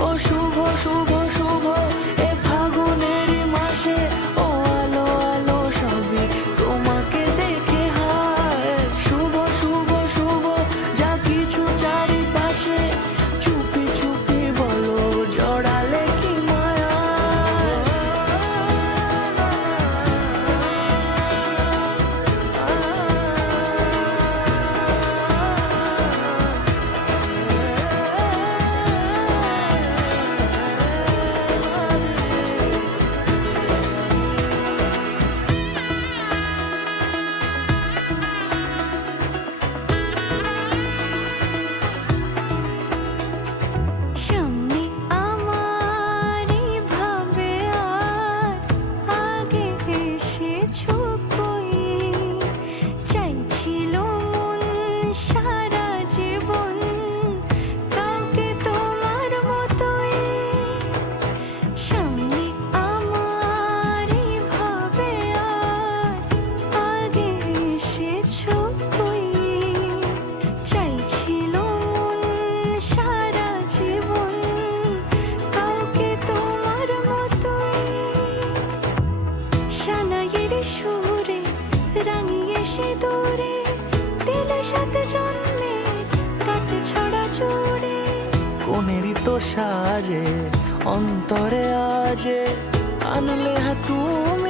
我数过数。দিলে সাথে জন্মের কাট কোনেরই তো সাজে অন্তরে আজে আনলে হ্যাঁ তুমি